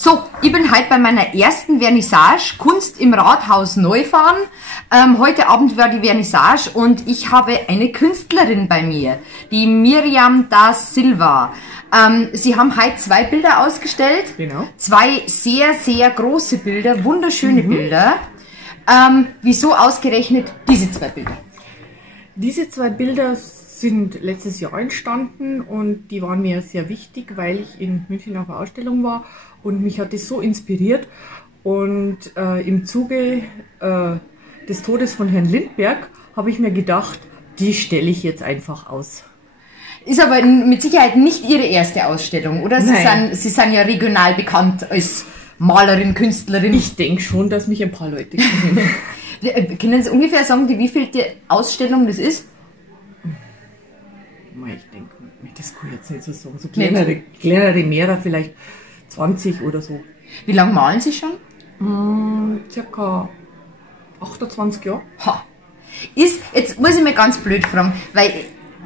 So, ich bin heute bei meiner ersten Vernissage, Kunst im Rathaus Neufahren. Heute Abend war die Vernissage und ich habe eine Künstlerin bei mir, die Miriam da Silva. Sie haben heute 2 Bilder ausgestellt, genau. 2 sehr, sehr große Bilder, wunderschöne Bilder. Wieso ausgerechnet diese 2 Bilder? Diese 2 Bilder sind letztes Jahr entstanden und die waren mir sehr wichtig, weil ich in München auf einer Ausstellung war und mich hat das so inspiriert. Und im Zuge des Todes von Herrn Lindbergh habe ich mir gedacht, die stelle ich jetzt einfach aus. Ist aber mit Sicherheit nicht Ihre erste Ausstellung, oder? Sie sind ja regional bekannt als Malerin, Künstlerin. Ich denke schon, dass mich ein paar Leute kennen. Können Sie ungefähr sagen, wievielte Ausstellung das ist? Ich denke, das kann ich jetzt nicht so sagen. So kleinere mehrere, vielleicht 20 oder so. Wie lange malen Sie schon? Circa 28 Jahre. Ha. Jetzt muss ich mir ganz blöd fragen, weil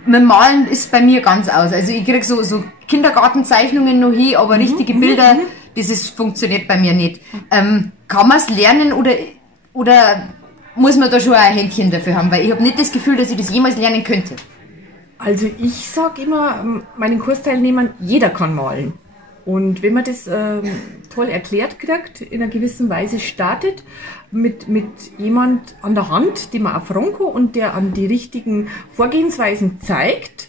mit Malen ist bei mir ganz aus. Also ich kriege so Kindergartenzeichnungen noch hin, aber richtige Bilder, funktioniert bei mir nicht. Kann man es lernen oder muss man da schon ein Händchen dafür haben? Weil ich habe nicht das Gefühl, dass ich das jemals lernen könnte. Also ich sage immer meinen Kursteilnehmern, jeder kann malen. Und wenn man das toll erklärt kriegt, in einer gewissen Weise startet, mit jemand an der Hand, dem man auch fragen kann und der an die richtigen Vorgehensweisen zeigt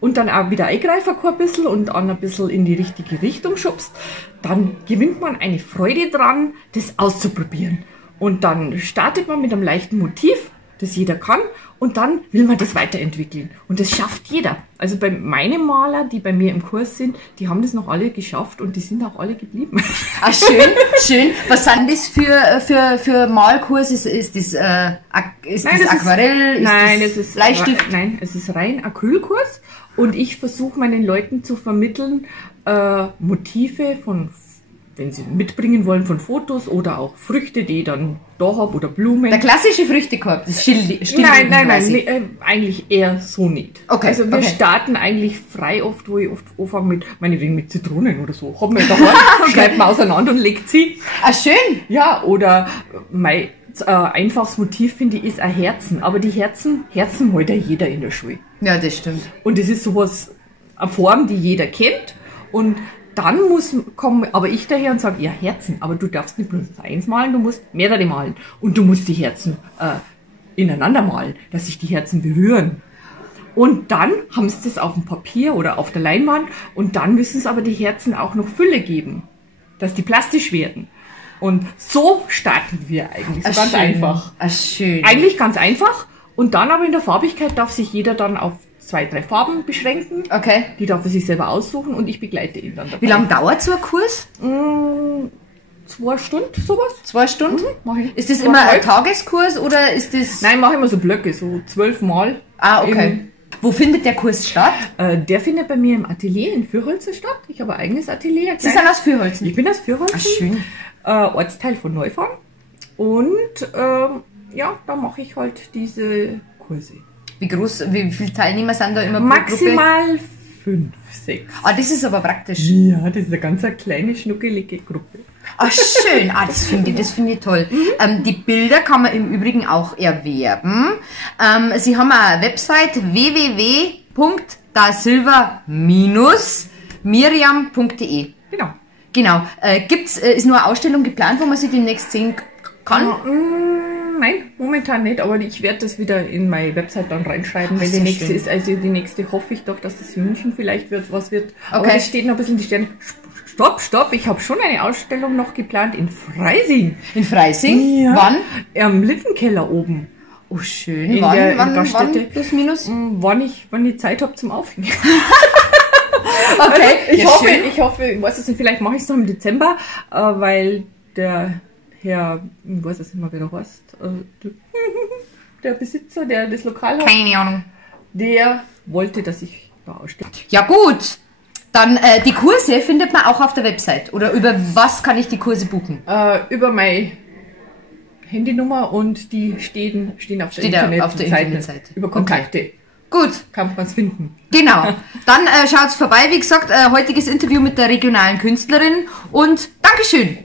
und dann auch wieder eingreifen kann ein bisschen und an ein bisschen in die richtige Richtung schubst, dann gewinnt man eine Freude dran, das auszuprobieren. Und dann startet man mit einem leichten Motiv, das jeder kann, und dann will man das weiterentwickeln. Und das schafft jeder. Also bei meinen Maler, die bei mir im Kurs sind, die haben das noch alle geschafft und die sind auch alle geblieben. Ah, schön, schön. Was sind das für Malkurse? Ist das Aquarell? Es ist Bleistift? Nein, es ist rein Acrylkurs. Und ich versuche meinen Leuten zu vermitteln, Motive von, wenn sie mitbringen wollen, von Fotos oder auch Früchte, die ich dann da habe oder Blumen. Der klassische Früchtekorb, das Nein, eigentlich eher so nicht. Okay, also wir starten eigentlich frei oft, wo ich oft anfange mit, meinetwegen mit Zitronen oder so. Hab mir daheim, schneidet man auseinander und legt sie. Ah, schön. Ja, oder mein einfaches Motiv, finde ich, ist ein Herzen. Aber die Herzen holt ja jeder in der Schule. Ja, das stimmt. Und das ist sowas, eine Form, die jeder kennt. Und dann komme aber ich daher und sage, ja, Herzen, aber du darfst nicht bloß eins malen, du musst mehrere malen. Und du musst die Herzen ineinander malen, dass sich die Herzen berühren. Und dann haben sie das auf dem Papier oder auf der Leinwand und dann müssen es aber die Herzen auch noch Fülle geben, dass die plastisch werden. Und so starten wir eigentlich, so ganz einfach. Schön. Eigentlich ganz einfach und dann aber in der Farbigkeit darf sich jeder dann auf 2, 3 Farben beschränken. Okay. Die darf er sich selber aussuchen und ich begleite ihn dann dabei. Wie lange dauert so ein Kurs? 2 Stunden, sowas. 2 Stunden? Ist das Mach immer ein Tageskurs oder ist das... Nein, mache immer so Blöcke, so 12 Mal. Ah, okay. Wo findet der Kurs statt? Der findet bei mir im Atelier in Fürholzen statt. Ich habe ein eigenes Atelier. Sie sind aus Fürholzen? Ich bin aus Fürholzen. Ach, schön. Ortsteil von Neufahren. Und ja, da mache ich halt diese Kurse. Wie viele Teilnehmer sind da immer pro Maximal Gruppe? 5, 6. Ah, das ist aber praktisch. Ja, das ist eine ganz kleine, schnuckelige Gruppe. Ah, schön. Ah, das finde ich toll. Die Bilder kann man im Übrigen auch erwerben. Sie haben eine Website www.dasilva-miriam.de. Genau. Ist nur eine Ausstellung geplant, wo man sie demnächst sehen kann? Nein, momentan nicht, aber ich werde das wieder in meine Website dann reinschreiben, wenn die nächste schön ist. Also die nächste hoffe ich doch, dass das in München vielleicht was wird. Okay. Aber es steht noch ein bisschen die Sterne. Stopp, ich habe schon eine Ausstellung noch geplant in Freising. In Freising? Ja. Wann? Am Littenkeller oben. Oh, schön. Wann plus minus? Wann ich Zeit habe zum Aufhängen. Okay. Also ich hoffe, ich weiß es nicht, vielleicht mache ich es noch im Dezember, weil der Herr, ich weiß es nicht mehr, wer der heißt, der Besitzer, der das Lokal hat. Keine Ahnung. Der wollte, dass ich da ausstelle. Ja gut, dann die Kurse findet man auch auf der Website. Oder über was kann ich die Kurse buchen? Über meine Handynummer und die stehen auf der Internetseite. Internetseite. Über Kontakte. Gut. Kann man es finden. Genau. Dann schaut's vorbei. Wie gesagt, heutiges Interview mit der regionalen Künstlerin und Dankeschön.